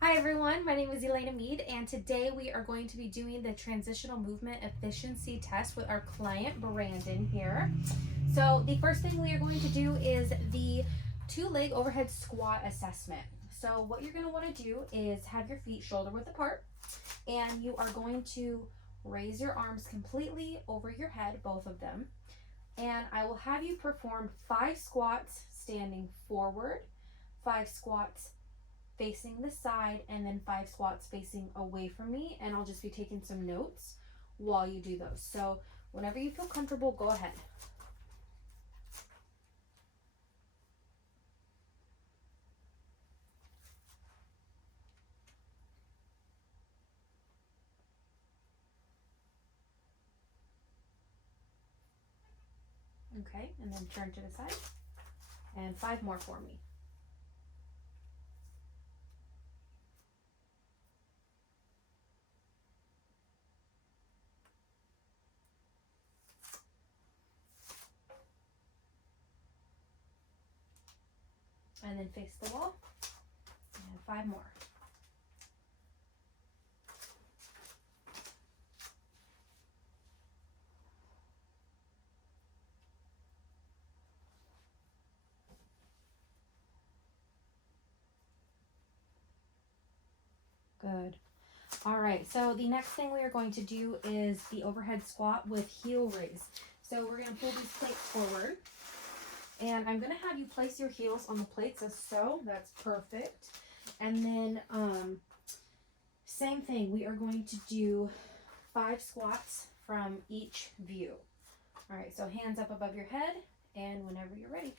Hi everyone, my name is Elena Mead, and today we are going to be doing the transitional movement efficiency test with our client Brandon here. So the first thing we are going to do is the 2-leg overhead squat assessment. So what you're going to want to do is have your feet shoulder width apart, and you are going to raise your arms completely over your head, both of them, and I will have you perform 5 squats standing forward, 5 squats facing the side, and then 5 squats facing away from me, and I'll just be taking some notes while you do those. So whenever you feel comfortable, go ahead. Okay, and then turn to the side, and 5 more for me. And then face the wall, and 5 more. Good. All right, so the next thing we are going to do is the overhead squat with heel raise. So we're going to pull these plates forward, and I'm going to have you place your heels on the plates as so. That's perfect. And then same thing, we are going to do 5 squats from each view. All right, so hands up above your head, and whenever you're ready.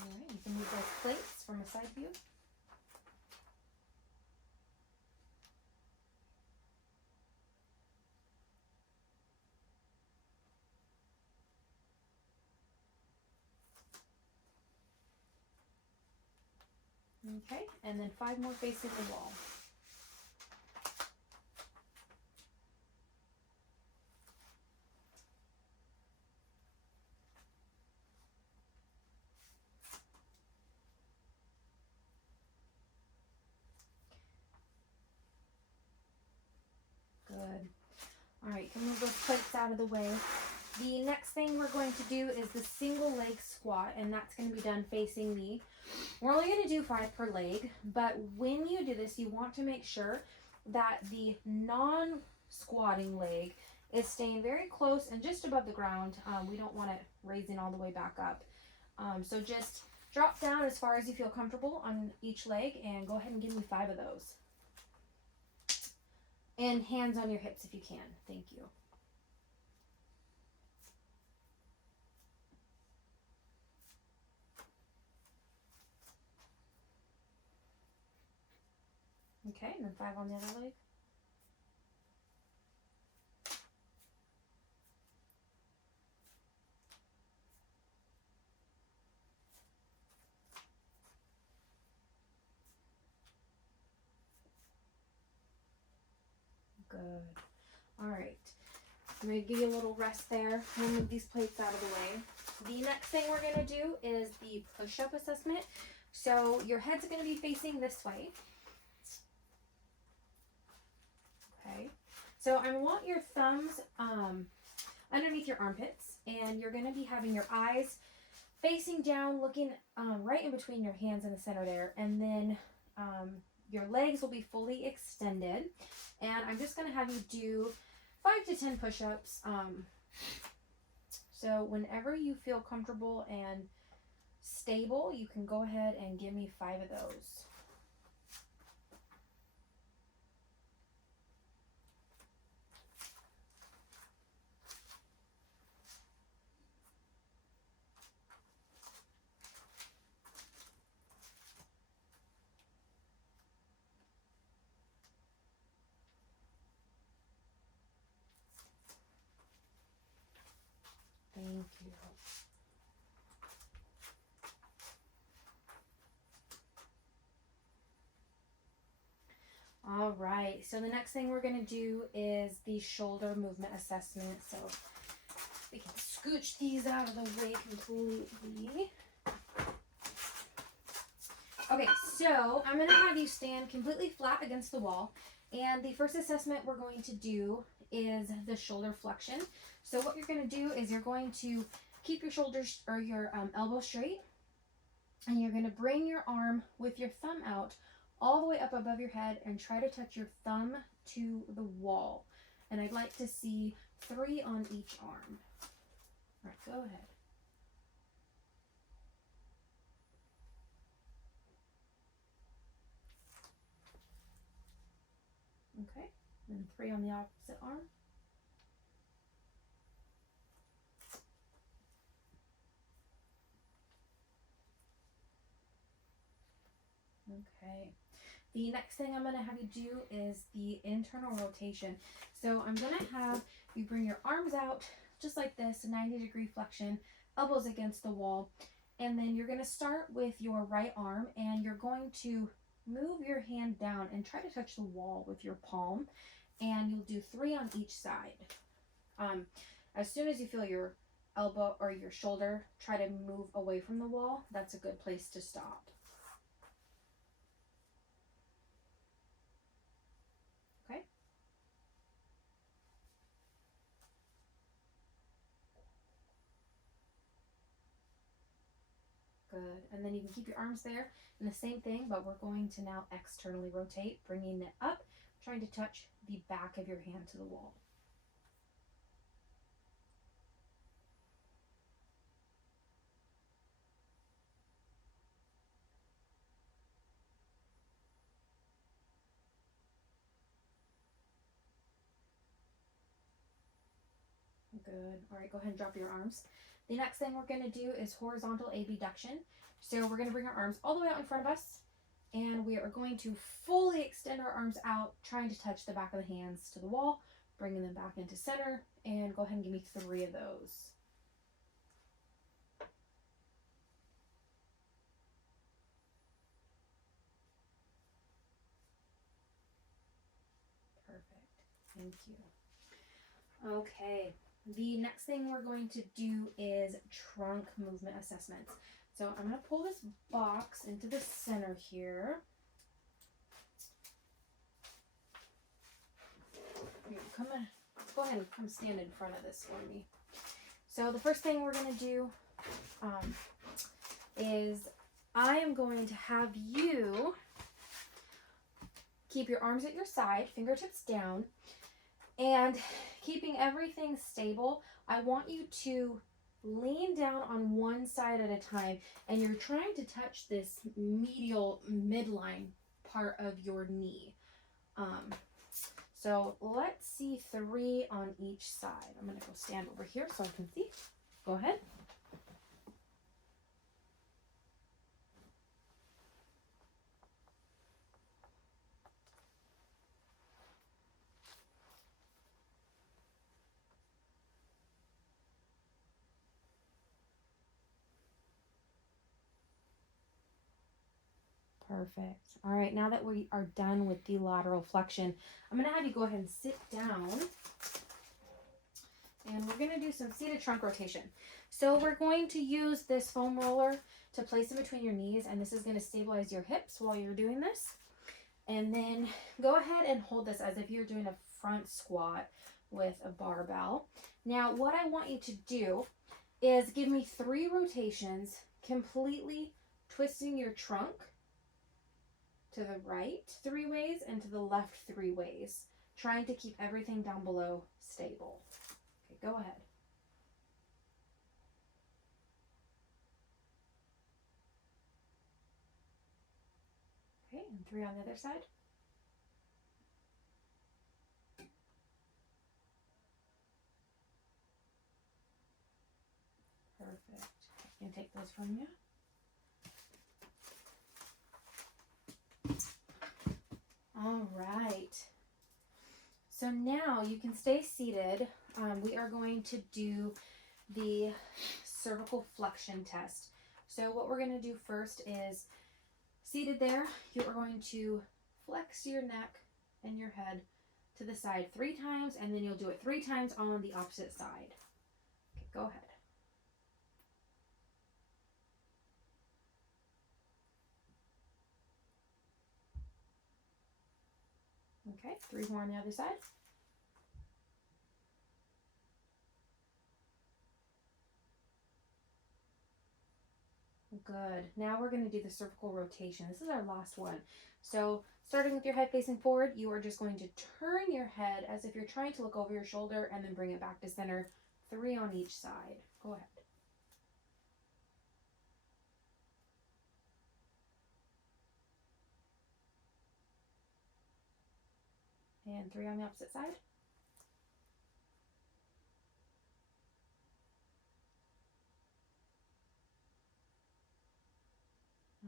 All right, you can move those plates from a side view. Okay, and then 5 more facing the wall. Good. All right, you can move those plates out of the way. The next thing we're going to do is the single leg squat, and that's going to be done facing me. We're only going to do 5 per leg, but when you do this, you want to make sure that the non-squatting leg is staying very close and just above the ground. We don't want it raising all the way back up. So just drop down as far as you feel comfortable on each leg, and go ahead and give me 5 of those. And hands on your hips if you can. Thank you. Okay, and then 5 on the other leg. Good. All right. I'm going to give you a little rest there. I'm going to move these plates out of the way. The next thing we're going to do is the push-up assessment. So your head's going to be facing this way. Okay. So I want your thumbs underneath your armpits, and you're going to be having your eyes facing down, looking right in between your hands in the center there, and then your legs will be fully extended, and I'm just going to have you do 5 to 10 push-ups. So whenever you feel comfortable and stable, you can go ahead and give me 5 of those. Thank you. All right, so the next thing we're going to do is the shoulder movement assessment. So we can scooch these out of the way completely. Okay, so I'm going to have you stand completely flat against the wall. And the first assessment we're going to do is the shoulder flexion. So what you're going to do is you're going to keep your shoulders or your elbow straight. And you're going to bring your arm with your thumb out all the way up above your head and try to touch your thumb to the wall. And I'd like to see 3 on each arm. All right, go ahead. Okay, and 3 on the opposite arm. Okay. The next thing I'm going to have you do is the internal rotation. So I'm going to have you bring your arms out just like this, 90-degree flexion, elbows against the wall. And then you're going to start with your right arm and you're going to move your hand down and try to touch the wall with your palm. And you'll do 3 on each side. As soon as you feel your elbow or your shoulder try to move away from the wall, that's a good place to stop. Okay. Good. And then you can keep your arms there. And the same thing, but we're going to now externally rotate, bringing it up, trying to touch the back of your hand to the wall. Good. All right, go ahead and drop your arms. The next thing we're going to do is horizontal abduction. So we're going to bring our arms all the way out in front of us, and we are going to fully extend our arms out, trying to touch the back of the hands to the wall, bringing them back into center, and go ahead and give me 3 of those. Perfect. Thank you. Okay. The next thing we're going to do is trunk movement assessments. So I'm going to pull this box into the center here. Come on, go ahead and come stand in front of this for me. So the first thing we're going to do is I am going to have you keep your arms at your side, fingertips down, and keeping everything stable, I want you to lean down on one side at a time, and you're trying to touch this medial midline part of your knee. So let's see 3 on each side. I'm going to go stand over here so I can see. Go ahead. Perfect. All right, now that we are done with the lateral flexion, I'm going to have you go ahead and sit down. And we're going to do some seated trunk rotation. So we're going to use this foam roller to place in between your knees, and this is going to stabilize your hips while you're doing this. And then go ahead and hold this as if you're doing a front squat with a barbell. Now, what I want you to do is give me 3 rotations, completely twisting your trunk to the right 3 ways and to the left 3 ways, trying to keep everything down below stable. Okay, go ahead. Okay, and 3 on the other side. Perfect. I can take those from you. All right. So now you can stay seated. We are going to do the cervical flexion test. So what we're going to do first is, seated there, you are going to flex your neck and your head to the side 3 times, and then you'll do it 3 times on the opposite side. Okay, go ahead. Okay, 3 more on the other side. Good. Now we're going to do the cervical rotation. This is our last one. So starting with your head facing forward, you are just going to turn your head as if you're trying to look over your shoulder and then bring it back to center. 3 on each side. Go ahead. And 3 on the opposite side.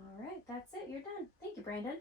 All right, that's it. You're done. Thank you, Brandon.